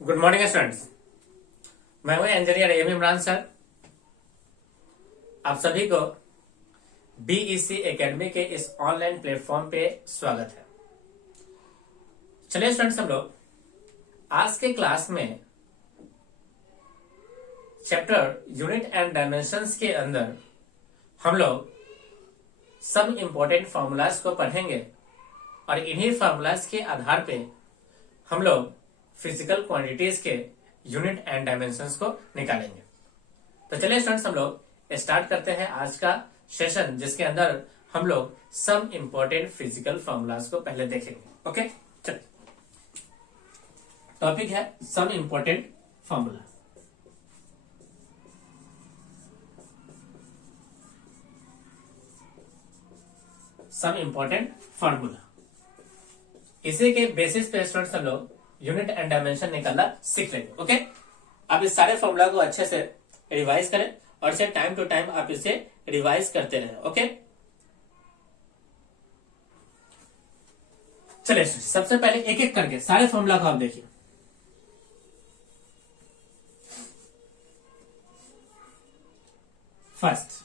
Good morning students. मैं हूं engineer M Imran sir. आप सभी को बीईसी एकेडमी के इस ऑनलाइन प्लेटफॉर्म पे स्वागत है। चलिए स्टूडेंट्स, हम लोग आज के क्लास में चैप्टर यूनिट एंड डायमेंशंस के अंदर हम लोग सब इंपॉर्टेंट फॉर्मूलाज को पढ़ेंगे और इन्हीं फॉर्मूलाज के आधार पे हम लोग फिजिकल क्वांटिटीज के यूनिट एंड डायमेंशंस को निकालेंगे। तो चलिए स्टूडेंट्स, हम लोग स्टार्ट करते हैं आज का सेशन, जिसके अंदर हम लोग सम इंपॉर्टेंट फिजिकल फॉर्मूलाज को पहले देखेंगे। ओके, चलिए। टॉपिक है some important formula. Some important formula, इसी के बेसिस पे स्टूडेंट्स हम लोग यूनिट एंड डायमेंशन निकालना सीख लेंगे। ओके, आप इस सारे फॉर्मूला को अच्छे से रिवाइज करें और इसे टाइम टू टाइम आप इसे रिवाइज करते रहें। ओके, चलिए सबसे पहले एक एक करके सारे फॉर्मूला को आप देखिए। फर्स्ट,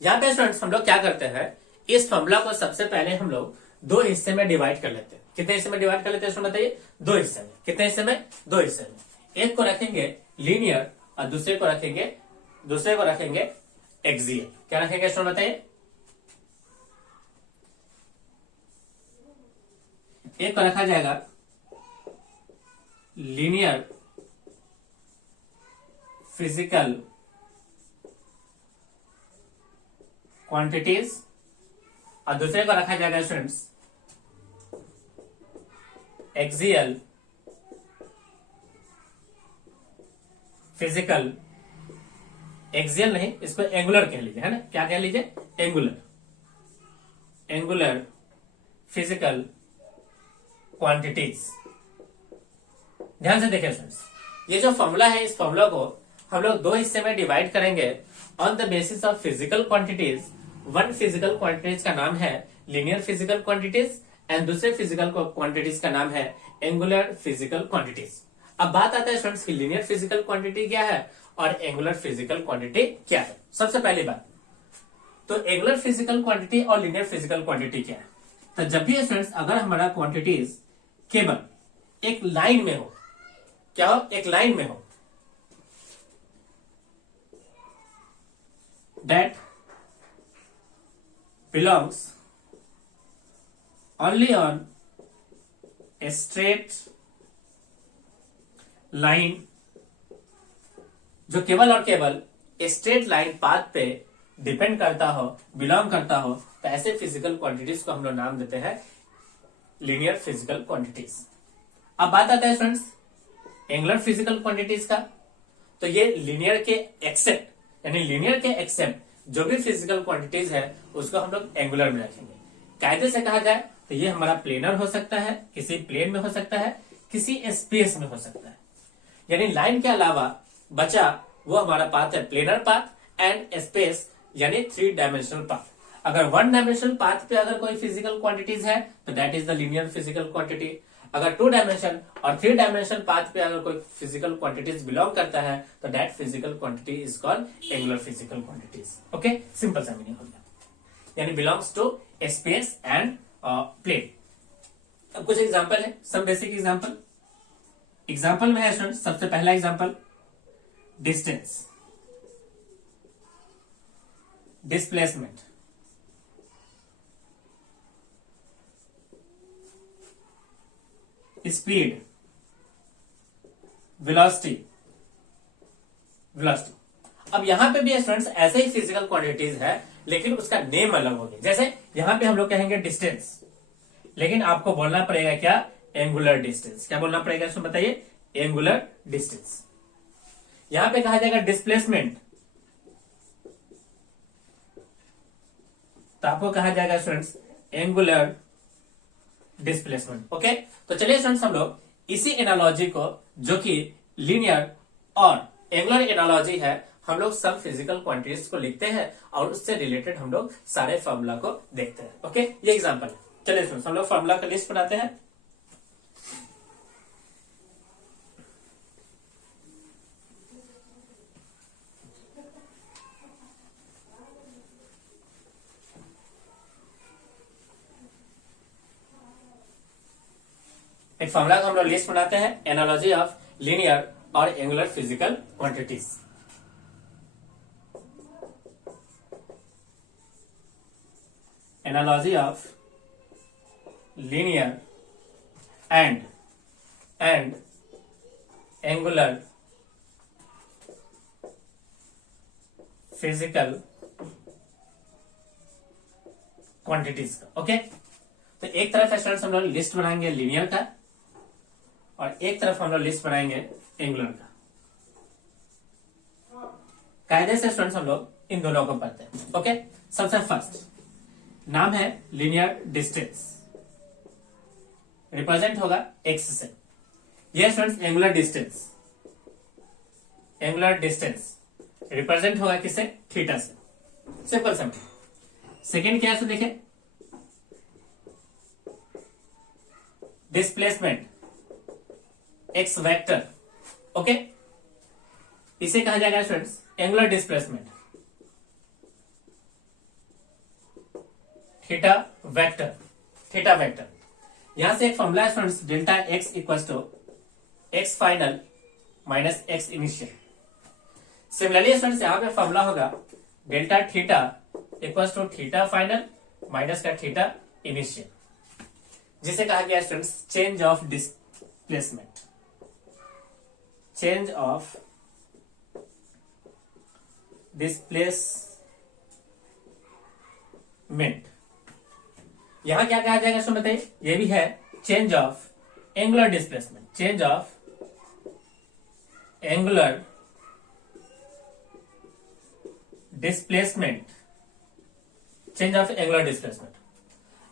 यहां पे स्टूडेंट्स हम लोग क्या करते हैं, इस फॉर्मूला को सबसे पहले हम लोग दो हिस्से में डिवाइड कर लेते हैं। कितने हिस्से में डिवाइड कर लेते हैं बताइए? दो हिस्से में। कितने हिस्से में? दो हिस्से में। एक को रखेंगे लीनियर और दूसरे को रखेंगे एक्सियल। क्या रखेंगे स्टूडेंट बताइए? एक को रखा जाएगा लीनियर फिजिकल क्वांटिटीज और दूसरे को रखा जाएगा स्टूडेंट्स एक्सियल फिजिकल। एक्सियल नहीं, इसको एंगुलर कह लीजिए, है ना? क्या कह लीजिए? Angular physical quantities. ध्यान से देखिए स्टूडेंट्स, ये जो फॉर्मूला है, इस फॉर्मूला को हम लोग दो हिस्से में डिवाइड करेंगे on the basis of physical quantities. One physical quantities का नाम है लीनियर फिजिकल क्वांटिटीज एंड दूसरे फिजिकल क्वांटिटीज का नाम है एंगुलर फिजिकल क्वांटिटीज। अब बात आता है स्टूडेंट्स की लीनियर फिजिकल क्वांटिटी क्या है और एंगुलर फिजिकल क्वांटिटी क्या है। सबसे पहली बात तो एंगुलर फिजिकल क्वांटिटी और लीनियर फिजिकल क्वांटिटी क्या है। तो जब भी स्टूडेंट्स अगर हमारा क्वांटिटीज केवल एक लाइन में हो, क्या हो? एक लाइन में हो, that belongs only on a straight line, जो केवल और केवल स्ट्रेट लाइन पाथ पे डिपेंड करता हो, बिलोंग करता हो, तो ऐसे फिजिकल क्वांटिटीज को हम लोग नाम देते हैं लीनियर फिजिकल क्वांटिटीज। अब बात आता है स्टूडेंट्स एंगुलर फिजिकल क्वांटिटीज का। तो ये लीनियर के एक्सेप्ट, यानी लीनियर के एक्सेप्ट जो भी फिजिकल क्वांटिटीज है उसको हम लोग एंगुलर में रखेंगे। कायदे से कहा जाए तो ये हमारा प्लेनर हो सकता है, किसी प्लेन में हो सकता है, किसी स्पेस में हो सकता है। यानी लाइन के अलावा बचा वो हमारा पाथ है प्लेनर पाथ एंड स्पेस, यानी 3 डायमेंशनल पाथ। अगर 1 डायमेंशनल पाथ पे अगर कोई फिजिकल क्वांटिटीज है तो that is the linear physical quantity. अगर 2 डायमेंशन और 3 डायमेंशन पाथ पे अगर कोई फिजिकल क्वांटिटीज बिलोंग करता है तो that physical quantity is called angular physical quantities. Okay, simple सा मीनिंग हो गया, यानी belongs to space and plane. अब कुछ एग्जांपल है, सम बेसिक एग्जांपल में है स्टूडेंट। सबसे पहला example distance, displacement, speed, velocity. अब यहां पे भी स्टूडेंट्स ऐसे ही फिजिकल क्वांटिटीज है, लेकिन उसका नेम अलग हो गया। जैसे यहां पे हम लोग कहेंगे डिस्टेंस, लेकिन आपको बोलना पड़ेगा क्या? Angular distance. क्या बोलना पड़ेगा इसमें बताइए? Angular distance. यहां पे कहा जाएगा डिस्प्लेसमेंट, तो आपको कहा जाएगा स्टूडेंट्स एंगुलर डिस्प्लेसमेंट। ओके, तो चलिए स्टूडेंट्स हम लोग इसी एनालॉजी को, जो कि लीनियर और एंगुलर एनालॉजी है, हम लोग सब फिजिकल क्वांटिटीज को लिखते हैं और उससे रिलेटेड हम लोग सारे फॉर्मूला को देखते हैं। ओके, ये एग्जांपल है। चलिए हम लोग फॉर्मूला का लिस्ट बनाते हैं। एक फॉर्मूला को हम लोग लिस्ट बनाते हैं, एनालॉजी ऑफ लीनियर और angular physical quantities. Analogy of linear and angular physical quantities का। ओके, तो एक तरफ स्टूडेंट्स हम लोग लिस्ट बनाएंगे लीनियर का और एक तरफ हम लोग लिस्ट बनाएंगे एंगुलर का। कायदे से स्टूडेंट्स हम लोग इन दोनों को पढ़ते हैं। ओके, सबसे फर्स्ट नाम है लीनियर डिस्टेंस, रिप्रेजेंट होगा एक्स से। ये स्टूडेंट्स एंगुलर डिस्टेंस रिप्रेजेंट होगा किससे? थीटा से। Simple simple. सेकेंड क्या है देखें, डिस्प्लेसमेंट एक्स वेक्टर। ओके, इसे कहा जाएगा students angular displacement theta vector. यहां से एक फॉर्मूला है students, delta x equal to x final minus x initial. Similarly students यहां पे फॉर्मूला होगा delta theta equal to theta final minus का थीटा इनिशियल, जिसे कहा गया students change of displacement. Change of displacement यहां क्या कहा जाएगा स्टूडेंट बताइए? ये भी है change of angular displacement. Change of angular displacement, change of angular displacement.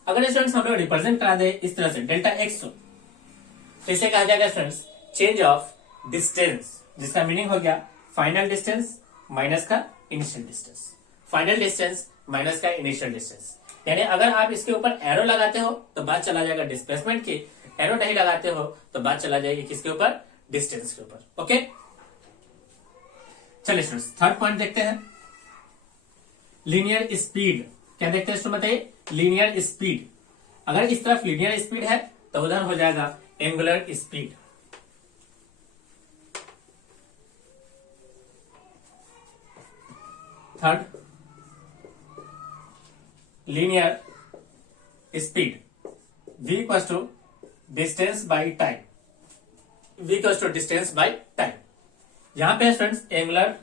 अगर स्टूडेंट्स हम लोग रिप्रेजेंट करा दे इस तरह से डेल्टा एक्स को, तो इसे कहा जाएगा स्टूडेंट्स चेंज ऑफ डिस्टेंस, जिसका मीनिंग हो गया फाइनल डिस्टेंस माइनस का initial distance. Final distance minus का इनिशियल डिस्टेंस, यानी अगर आप इसके ऊपर एरो लगाते हो तो बात चला जाएगा डिस्प्लेसमेंट की, एरो नहीं लगाते हो तो बात चला जाएगी किसके ऊपर? डिस्टेंस के ऊपर। ओके, चलिए स्टूडेंट्स थर्ड पॉइंट देखते हैं, लीनियर स्पीड। क्या देखते हैं स्टूडेंट बताइए? Linear speed. अगर इस तरफ लीनियर स्पीड है तो उधर हो जाएगा angular speed. Third, linear speed v equals to distance by time. v equals to distance by time. यहां पे students angular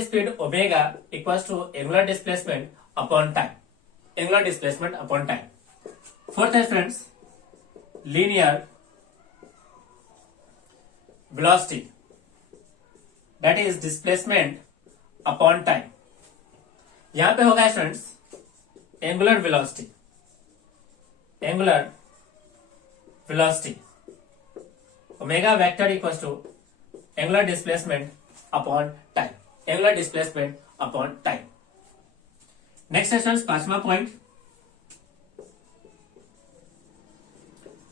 speed omega equals to angular displacement upon time. Angular displacement upon time. Fourth है students linear velocity, that is displacement upon time. यहां पे होगा students angular velocity omega vector equals to angular displacement upon time. Angular displacement upon time. Next है students पांचवा point,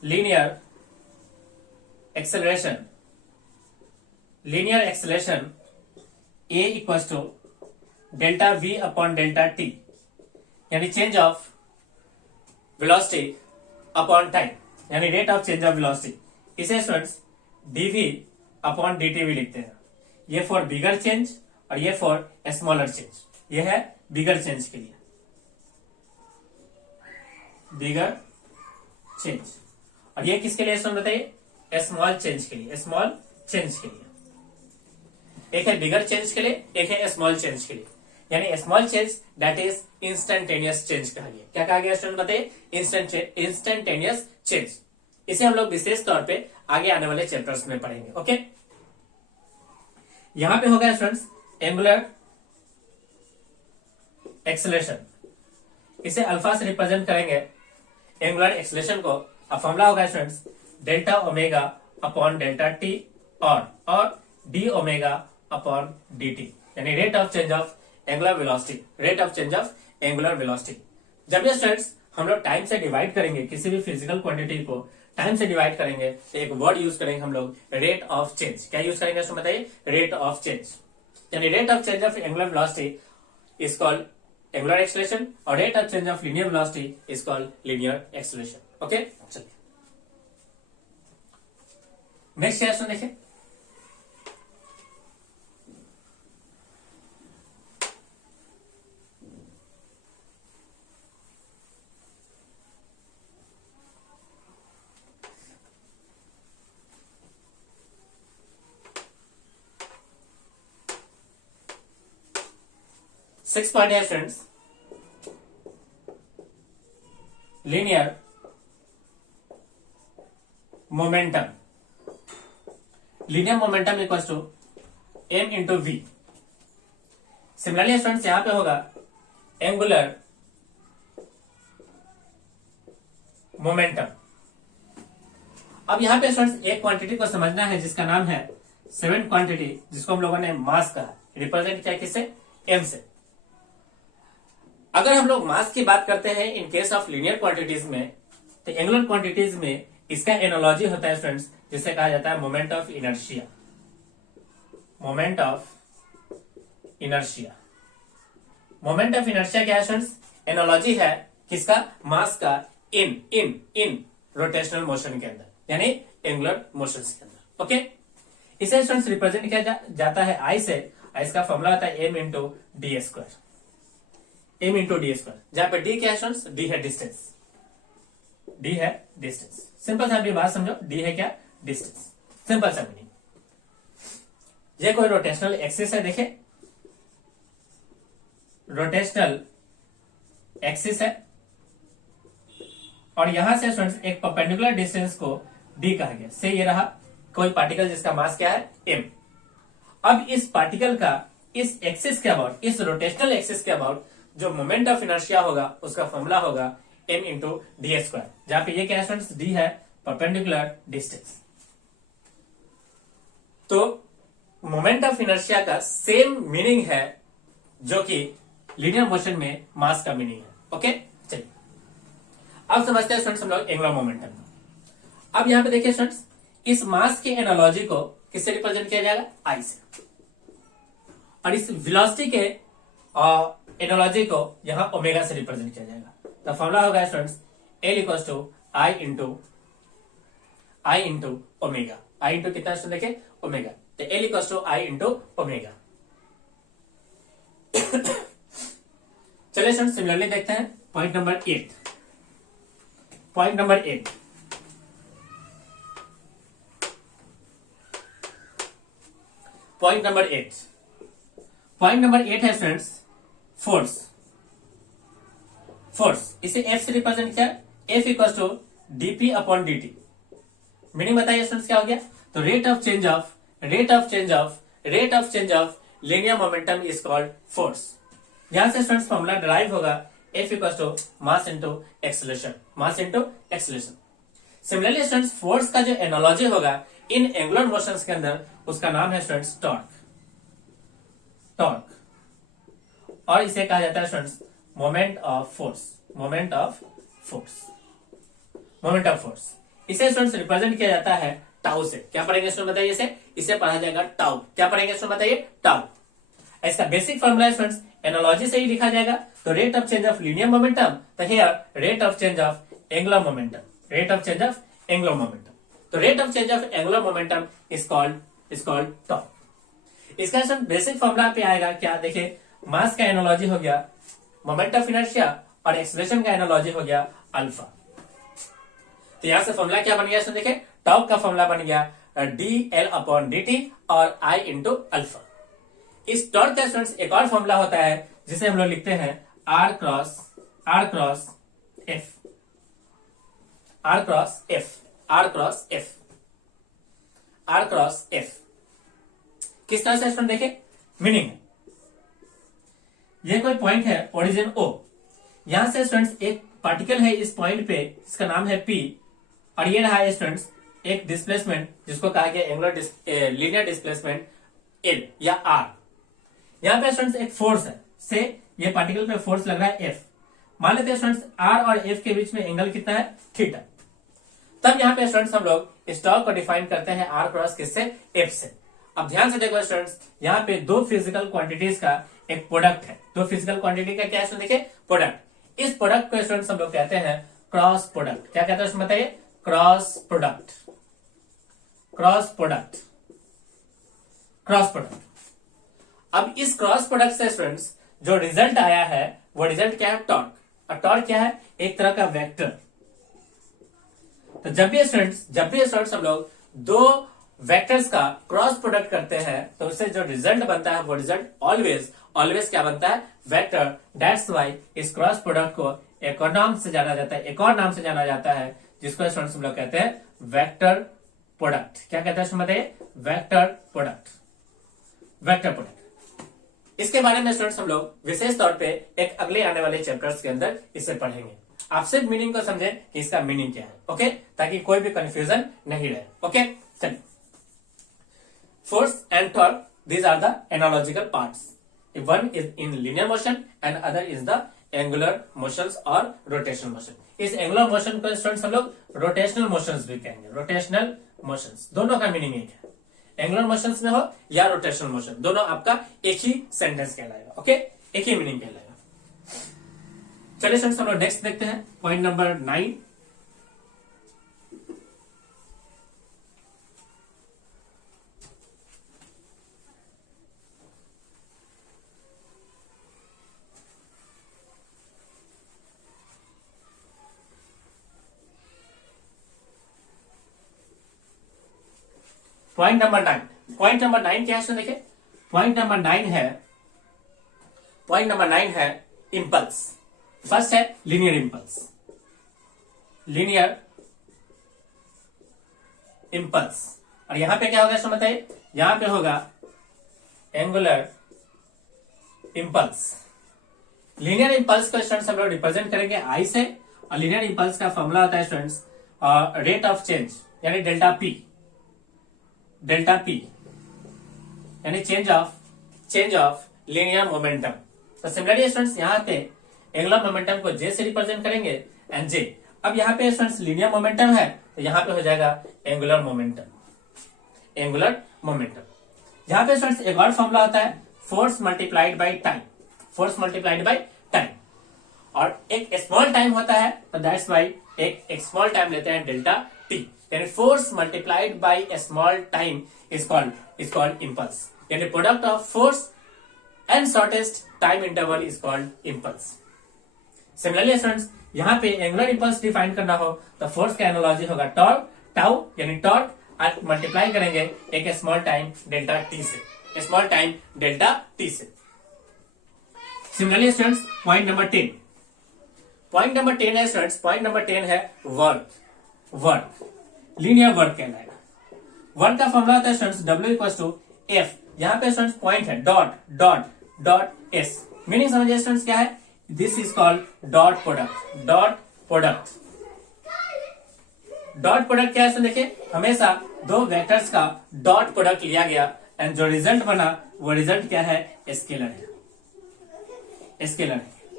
linear acceleration. Linear acceleration a equals to delta v upon delta t, यानी change of velocity upon time, यानी rate of change of velocity. इसे students dv upon dt भी लिखते हैं। ये for bigger change और ये फॉर स्मॉलर चेंज। ये है बिगर चेंज के लिए, बिगर चेंज, और ये किसके लिए स्टूडेंट बताइए? स्मॉल चेंज के लिए। स्मॉल चेंज के लिए एक है बिगर चेंज के लिए, एक है स्मॉल चेंज के लिए। यानी small change that is instantaneous change कहा गया। क्या कहा गया स्टूडेंट बताइए? Instantaneous change. इसे हम लोग विशेष तौर पे आगे आने वाले चैप्टर्स में पढ़ेंगे। ओके, यहां पे होगा स्टूडेंट्स एंगुलर एक्सेलरेशन। इसे अल्फा से रिप्रेजेंट करेंगे एंगुलर एक्सेलरेशन को। अब फॉर्मूला होगा students delta omega upon delta T और D omega upon D T, यानी rate of change of angular velocity. Rate of change of angular velocity. जब ये स्टूडेंट्स हम लोग टाइम से डिवाइड करेंगे, किसी भी फिजिकल क्वांटिटी को टाइम से डिवाइड करेंगे, तो एक वर्ड यूज करेंगे हम लोग रेट ऑफ चेंज। क्या यूज करेंगे उसको बताइए? Rate of change. यानी rate of change of angular velocity is called angular acceleration और rate of change of linear velocity is called linear acceleration. Okay, चलिए नेक्स्ट क्वेश्चन देखिए। सिक्स पॉइंट है students, linear momentum, linear momentum equals to M into V. Similarly students यहां पे होगा angular momentum. अब यहां पे स्टूडेंट्स एक क्वांटिटी को समझना है जिसका नाम है सेवन क्वांटिटी, जिसको हम लोगों ने मास कहा, रिप्रेजेंट किया किससे, एम से। अगर हम लोग मास की बात करते हैं in case of linear quantities में, तो एंगुलर क्वांटिटीज में इसका एनालॉजी होता है स्टूडेंट्स, जिसे कहा जाता है moment of inertia. Moment of inertia, moment of inertia क्या है स्टूडेंट्स, एनालॉजी है किसका, मास का इन इन इन रोटेशनल मोशन के अंदर, यानी एंगुलर मोशन के अंदर। ओके, इसे स्टूडेंट्स रिप्रेजेंट किया जाता है आई से। इसका फॉर्मूला होता है m into d square, m into d square, जहां पे डी क्या है स्टूडेंट्स, डी है डिस्टेंस, डी है डिस्टेंस। सिंपल सा भी बात समझो, डी है क्या, डिस्टेंस, सिंपल सा मीनिंग। ये कोई रोटेशनल एक्सिस है, देखे रोटेशनल एक्सिस है, और यहां से स्टूडेंट्स एक परपेंडिकुलर डिस्टेंस को डी कहा गया, से ये रहा कोई पार्टिकल जिसका मास क्या है, एम। अब इस पार्टिकल का इस एक्सिस के अबाउट, इस रोटेशनल एक्सिस के अबाउट जो मोमेंट ऑफ इनर्शिया होगा उसका फॉर्मूला होगा एम इंटू डी स्क्वायर, जहां पे ये क्या है स्टूडेंट्स, डी है परपेंडिकुलर डिस्टेंस। तो मोमेंट ऑफ इनर्शिया का सेम मीनिंग है जो कि लीनियर मोशन में मास का मीनिंग है। ओके, चलिए अब समझते हैं स्टूडेंट्स हम लोग एंगुलर मोमेंटम। अब यहां पे देखिए स्टूडेंट्स, इस मास की एनालॉजी को किससे रिप्रेजेंट किया जाएगा, आई से, और इस वेलोसिटी के एनालॉजी को यहां ओमेगा से रिप्रेजेंट किया जाएगा। तो फॉर्मूला होगा students L equals to I into omega. I into कितना स्टूडेंट देखे, ओमेगा, तो L equals to I into omega. चलिए स्टूडेंट सिमिलरली देखते हैं point number 8। Point number 8, point number 8, point number 8 है स्टूडेंट्स फोर्स। फोर्स इसे F से represent किया, F equals to dp upon D t. Meaning बताइए स्टूडेंट्स क्या हो गया, तो rate of change of linear momentum is called force. यहां से स्टूडेंट्स फॉर्मूला डिराइव होगा F equals to mass into acceleration, mass into acceleration. Similarly students force का जो एनालॉजी होगा इन एंगुलर मोशंस के अंदर, उसका नाम है स्टूडेंट्स टॉर्क, टॉर्क, और इसे कहा जाता है students moment of force, moment of force, moment of force. इसे स्टूडेंट्स रिप्रेजेंट किया जाता है टाउ से। क्या पढ़ेंगे स्टूडेंट बताइए, इसे पढ़ा जाएगा टाउ। क्या पढ़ेंगे स्टूडेंट बताइए, टाउ। इसका बेसिक फॉर्मूला है स्टूडेंट्स, एनालॉजी से ही लिखा जाएगा, तो rate of change of linear momentum, तो here rate of change of angular momentum, rate of change of angular momentum. तो rate of change of angular momentum is called tau. इसका student basic formula पे आएगा क्या, देखिए mass का analogy हो गया मोमेंट ऑफ इनर्शिया, और एक्सेलरेशन का एनालॉजी हो गया अल्फा। तो यहां से फॉर्मूला क्या बन गया, देखिए टाउ का फॉर्मूला बन गया D L upon D T और आई इंटू अल्फा। इस टॉर्क का स्टूडेंट्स एक और फॉर्मूला होता है जिसे हम लोग लिखते हैं r cross F, r cross F, r cross F, r cross F. किस तरह से स्टूडेंट देखे मीनिंग है, ये कोई पॉइंट है ओरिजिन ओ, यहां से स्टूडेंट्स एक पार्टिकल है इस पॉइंट पे, इसका नाम है पी, और ये रहा है स्टूडेंट्स एक डिस्प्लेसमेंट जिसको कहा गया एंगुलर लीनियर डिस्प्लेसमेंट एल या आर। यहां पे स्टूडेंट्स एक फोर्स है, से ये पार्टिकल पे फोर्स लग रहा है एफ। मान लेते हैं स्टूडेंट्स आर और एफ के बीच में एंगल कितना है, थीटा। तब यहां पे स्टूडेंट्स हम लोग इस टॉर्क को डिफाइन करते हैं आर क्रॉस किससे, एफ से। अब ध्यान से देखो स्टूडेंट्स, यहाँ पे दो फिजिकल क्वांटिटीज का एक प्रोडक्ट है। दो फिजिकल क्वांटिटी का क्या है देखिए, प्रोडक्ट। इस प्रोडक्ट को स्टूडेंट्स हम लोग कहते हैं क्रॉस प्रोडक्ट। क्या कहते हैं उसमें बताइए, cross product. Cross product, cross product. अब इस क्रॉस प्रोडक्ट से स्टूडेंट्स जो रिजल्ट आया है वो रिजल्ट क्या है, टॉर्क। और टॉर्क क्या है, एक तरह का वेक्टर। तो जब भी स्टूडेंट्स हम लोग दो वेक्टर्स का क्रॉस प्रोडक्ट करते हैं तो उससे जो रिजल्ट बनता है वो रिजल्ट ऑलवेज क्या बनता है, वेक्टर। दैट्स वाई इस क्रॉस प्रोडक्ट को एक और नाम से जाना जाता है जिसको स्टूडेंट्स हम लोग कहते हैं वेक्टर प्रोडक्ट। क्या कहते हैं उसमें बताइए, वेक्टर प्रोडक्ट। वेक्टर प्रोडक्ट, इसके बारे में स्टूडेंट्स हम लोग विशेष तौर पे एक अगले आने वाले चैप्टर्स के अंदर इसे पढ़ेंगे। आप सिर्फ मीनिंग को समझें कि इसका मीनिंग क्या है, ओके, ताकि कोई भी कंफ्यूजन नहीं रहे। ओके, चलिए। Force and torque, these are the analogical parts. If one is in linear motion and other is the angular motions or rotational motion. इस angular motion को स्टूडेंट्स हम लोग rotational motions भी कहेंगे। rotational motions दोनों का meaning एक है, angular motions में हो या rotational motion, दोनों आपका एक ही सेंटेंस कहलाएगा। ओके, एक ही मीनिंग कहलाएगा। चलिए स्टूडेंट्स हम लोग नेक्स्ट देखते हैं, point number 9। Point number 9, point number 9 क्या है देखिए, पॉइंट नंबर 9 है इंपल्स। फर्स्ट है लीनियर इंपल्स। लीनियर इंपल्स, और यहां पे क्या होगा इसमें बताइए, यहां पे होगा एंगुलर इंपल्स। लीनियर इंपल्स को स्टूडेंट्स हम लोग रिप्रेजेंट करेंगे आई से, और लीनियर इंपल्स का फॉर्मूला होता है स्टूडेंट्स रेट ऑफ चेंज यानी डेल्टा पी यानी चेंज ऑफ लीनियर मोमेंटम। तो सिमिलरली स्टूडेंट्स यहाँ पे एंगुलर मोमेंटम को जे से रिप्रेजेंट करेंगे एंड जे। अब यहाँ पे स्टूडेंट्स लीनियर मोमेंटम है तो यहाँ पे हो जाएगा एंगुलर मोमेंटम। यहाँ पे स्टूडेंट्स एक और फॉर्मूला होता है फोर्स मल्टीप्लाइड बाई टाइम। और एक स्मॉल टाइम होता है तो दैट्स वाई एक स्मॉल टाइम लेते हैं डेल्टा टी, यानी force multiplied by a small time is called impulse, यानी product of force and shortest time interval is called impulse. Similarly students यहाँ पे एंगुलर इंपल्स डिफाइन करना हो तो फोर्स का एनालॉजी होगा टाउ यानी टॉर्क, और मल्टीप्लाई करेंगे एक स्मॉल टाइम डेल्टा टी से। सिमिलरली स्टूडेंट्स पॉइंट नंबर 10 है स्टूडेंट्स, पॉइंट नंबर 10 है वर्क। लीनियर वर्क कहलाएगा। वर्क का फॉर्मूला होता है स्टूडेंट्स W=F। यहाँ पे स्टूडेंट्स पॉइंट है डॉट एस। मीनिंग समझिए स्टूडेंट्स क्या है, this is called dot product. Dot product क्या है देखिए, हमेशा दो वेक्टर्स का डॉट प्रोडक्ट लिया गया एंड जो रिजल्ट बना वो रिजल्ट क्या है, स्केलर है।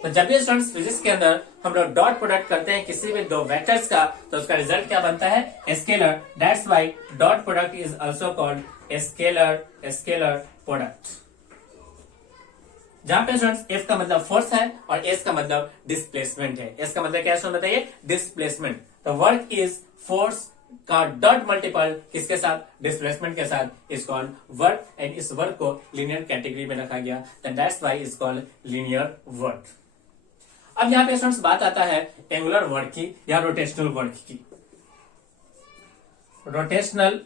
तो जब भी स्टूडेंट्स फिजिक्स के अंदर हम लोग डॉट प्रोडक्ट करते हैं किसी भी दो वेक्टर्स का तो उसका रिजल्ट क्या बनता है, scalar. That's why dot product is also called scalar product. जहां पे स्टूडेंट्स एफ का मतलब फोर्स है और एस का मतलब डिस्प्लेसमेंट है। एस का मतलब क्या है बताइए, डिस्प्लेसमेंट। तो वर्क इज फोर्स का डॉट मल्टीपल किसके साथ, डिस्प्लेसमेंट के साथ, इज कॉल्ड वर्क। एंड इस वर्क को लीनियर कैटेगरी में रखा गया, that's why is called linear work. अब यहाँ पे स्टूडेंट्स बात आता है एंगुलर वर्क की या रोटेशनल वर्क की। रोटेशनल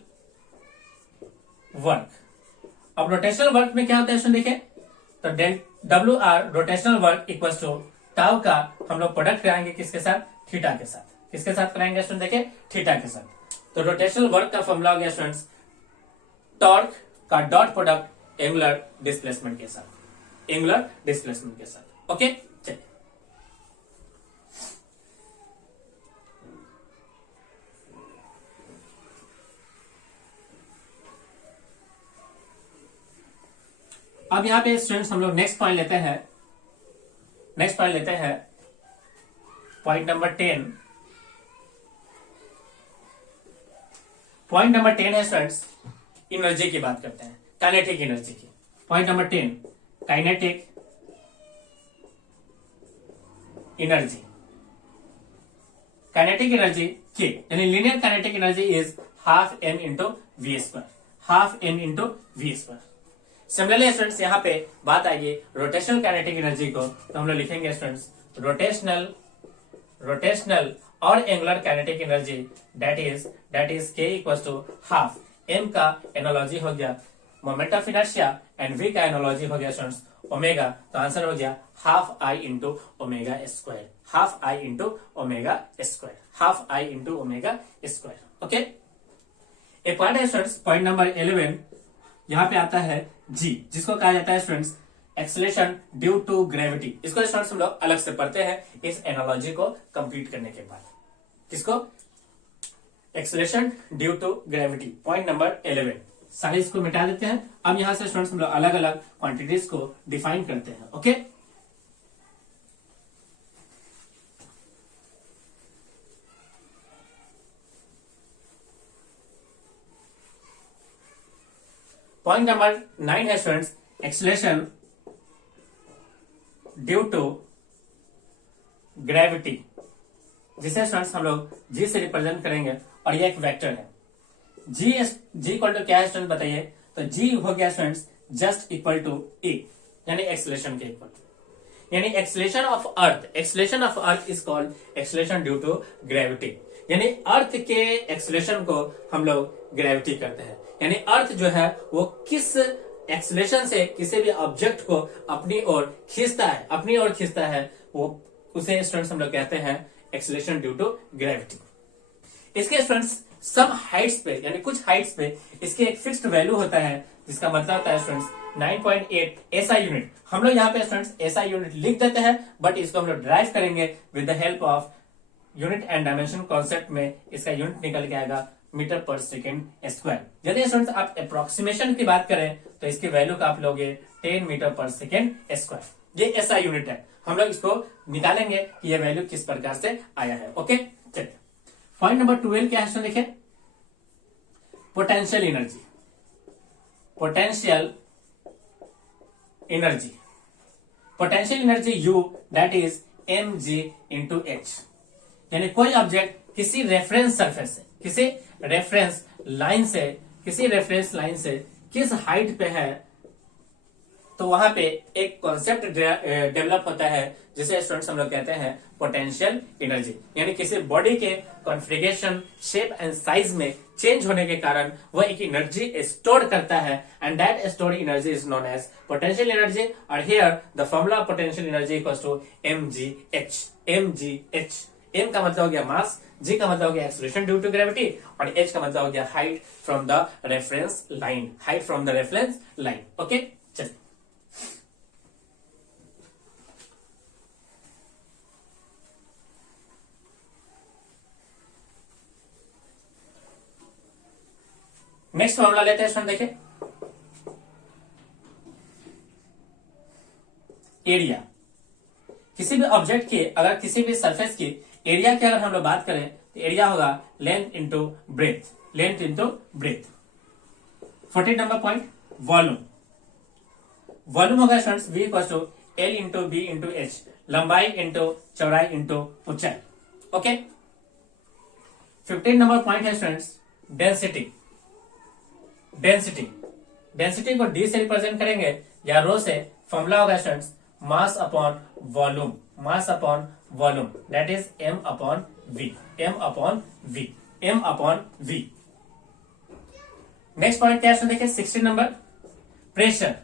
वर्क, अब रोटेशनल वर्क में क्या होता है देखिए, तो WR rotational work equal to tau का हम लोग प्रोडक्ट कराएंगे किसके साथ, थीटा के साथ। किसके साथ कराएंगे स्टूडेंट, देखिए थीटा के साथ। तो रोटेशनल वर्क का फॉर्मूला हो गया स्टूडेंट्स टॉर्क का डॉट प्रोडक्ट एंगुलर डिस्प्लेसमेंट के साथ। ओके, चलिए अब यहां पे स्टूडेंट्स हम लोग नेक्स्ट पॉइंट लेते हैं पॉइंट नंबर 10। पॉइंट नंबर 10 है स्टूडेंट्स एनर्जी की बात करते हैं, काइनेटिक एनर्जी की। Point number 10, kinetic energy. Kinetic energy के यानी linear kinetic energy is half m into v square, half m into v square. Similarly students यहाँ पे बात आएगी रोटेशनल काइनेटिक एनर्जी को, तो हम लोग लिखेंगे स्टूडेंट्स रोटेशनल और angular kinetic energy that is K equal to half. M का एनालॉजी हो गया moment of inertia and v का एनालॉजी हो गया स्टूडेंट्स ओमेगा, तो आंसर हो गया half I into omega square, half I into omega square, half I into omega square. Okay, एक पॉइंट है स्टूडेंट्स, पॉइंट नंबर 11 यहाँ पे आता है जी, जिसको कहा जाता है students acceleration due to gravity. इसको स्टूडेंट्स हम लोग अलग से पढ़ते हैं इस एनालॉजी को कंप्लीट करने के बाद। किसको? Acceleration due to gravity, point number 11। सारे इसको मिटा देते हैं। अब यहां से स्टूडेंट्स हम लोग अलग अलग क्वांटिटीज को डिफाइन करते हैं। ओके, पॉइंट नंबर 9 है students acceleration due to gravity, जिसे स्टूडेंट्स हम लोग जी से रिप्रेजेंट करेंगे और ये एक वेक्टर है। जी इक्वल टू क्या है स्टूडेंट बताइए? तो जी हो गया students just equal to a, यानी एक्सेलरेशन के इक्वल, यानी acceleration of earth is called acceleration due to gravity. यानी अर्थ के एक्सेलरेशन को हम लोग ग्रेविटी करते हैं, यानी अर्थ जो है वो किस एक्सेलरेशन से किसी भी ऑब्जेक्ट को अपनी ओर खींचता है, वो उसे स्टूडेंट्स हम लोग कहते हैं एक्सेलरेशन ड्यू टू ग्रेविटी। इसके स्टूडेंट्स सब हाइट्स पे यानी कुछ हाइट्स पे इसके एक फिक्स्ड वैल्यू होता है, जिसका मतलब होता है स्टूडेंट्स 9.8 एसआई यूनिट। हम लोग यहाँ पे स्टूडेंट्स एसआई यूनिट लिख देते हैं, बट इसको हम लोग ड्राइव करेंगे with the help of unit and dimension concept में। इसका यूनिट निकल के आएगा मीटर पर सेकेंड स्क्वायर। यदि स्टूडेंट्स आप अप्रोक्सीमेशन की बात करें तो इसकी वैल्यू का आप लोगे 10 मीटर पर सेकेंड स्क्वायर। ये एसआई यूनिट है, हम लोग इसको निकालेंगे कि ये वैल्यू किस प्रकार से आया है। ओके, चलिए पॉइंट नंबर 12 क्या है लिखे? Potential energy. Potential energy U that is m g into h. यानी कोई ऑब्जेक्ट किसी रेफरेंस सरफेस से, किसी रेफरेंस लाइन से किस हाइट पे है, तो वहां पे एक कॉन्सेप्ट डेवलप होता है जिसे स्टूडेंट्स हम लोग कहते हैं पोटेंशियल एनर्जी। यानी किसी बॉडी के कॉन्फ़िगरेशन, शेप एंड साइज में चेंज होने के कारण वह एक एनर्जी स्टोर करता है, and that stored energy is known as potential energy. और here the formula of potential energy equals to mgh। M का मतलब हो गया मास, जी का मतलब हो गया एक्सेलरेशन ड्यू टू ग्रेविटी, और एच का मतलब हो गया height from the reference line. Okay, चलिए नेक्स्ट फॉर्मूला लेते हैं। देखिए एरिया, किसी भी ऑब्जेक्ट की, अगर किसी भी सरफेस की एरिया की अगर हम लोग बात करें तो एरिया होगा length into breadth. 14 number point volume होगा students V equal to L into B into H, लंबाई इंटू चौड़ाई इंटू ऊंचाई। ओके, 15 नंबर पॉइंट है स्टूडेंट्स डेंसिटी को D से रिप्रेजेंट करेंगे या रो से। फॉर्मूला होगा students mass upon volume that is m upon v। Next point क्या है देखिए 16 नंबर प्रेशर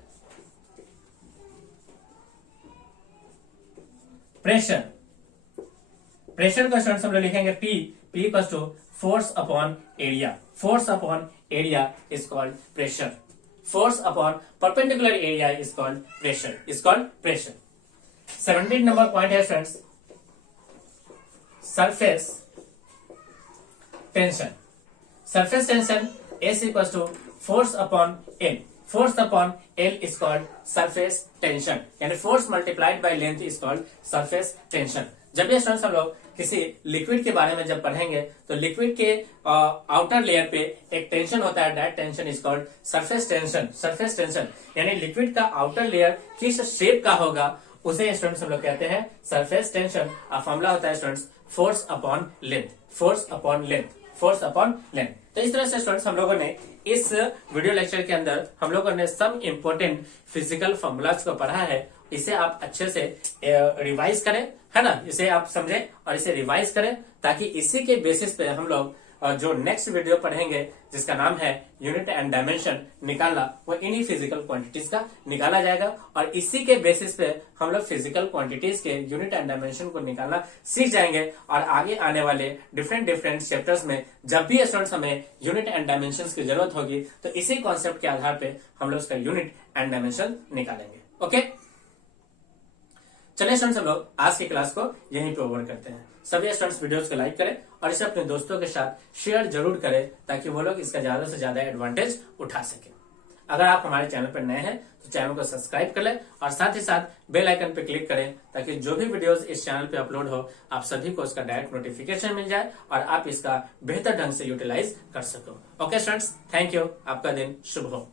को स्टूडेंट्स हम लोग लिखेंगे P equals to force upon area is called pressure. Force upon perpendicular area is called pressure. 17 number point है students surface tension S equal to force upon L is called surface tension, यानी force multiplied by length is called surface tension. जब भी students हम लोग किसी liquid के बारे में जब पढ़ेंगे तो लिक्विड के आउटर लेयर पे एक टेंशन होता है, that tension is called surface tension. Surface tension यानी लिक्विड का आउटर लेयर किस शेप का होगा उसे स्टूडेंट्स हम लोग कहते हैं सरफेस टेंशन। और फॉर्मूला होता है students force upon length, force upon length, force upon length. तो इस तरह से स्टूडेंट्स हम लोगों ने इस वीडियो लेक्चर के अंदर हम लोगों ने सम इम्पोर्टेंट फिजिकल फॉर्मूलाज को पढ़ा है। इसे आप अच्छे से रिवाइज करें, है ना, इसे आप समझें और इसे रिवाइज करें ताकि इसी के बेसिस पे हम लोग जो नेक्स्ट वीडियो पढ़ेंगे जिसका नाम है यूनिट एंड डायमेंशन निकालना, वो इन्हीं फिजिकल क्वांटिटीज का निकाला जाएगा और इसी के बेसिस पे हम लोग फिजिकल क्वांटिटीज के यूनिट एंड डायमेंशन को निकालना सीख जाएंगे। और आगे आने वाले डिफरेंट चैप्टर्स में जब भी स्टूडेंट्स हमें यूनिट एंड डायमेंशन की जरूरत होगी तो इसी कॉन्सेप्ट के आधार पर हम लोग उसका यूनिट एंड डायमेंशन निकालेंगे। ओके, चलिए स्टूडेंट्स हम लोग आज की क्लास को यहीं पे ओवर करते हैं। सभी स्टूडेंट्स वीडियोस को लाइक करें और इसे अपने दोस्तों के साथ शेयर जरूर करें ताकि वो लोग इसका ज्यादा से ज्यादा एडवांटेज उठा सके। अगर आप हमारे चैनल पर नए हैं तो चैनल को सब्सक्राइब कर लें और साथ ही साथ बेल आइकन पे क्लिक करें ताकि जो भी वीडियोस इस चैनल पे अपलोड हो आप सभी को उसका डायरेक्ट नोटिफिकेशन मिल जाए और आप इसका बेहतर ढंग से यूटिलाइज कर सको। ओके स्टूडेंट्स, थैंक यू, आपका दिन शुभ हो।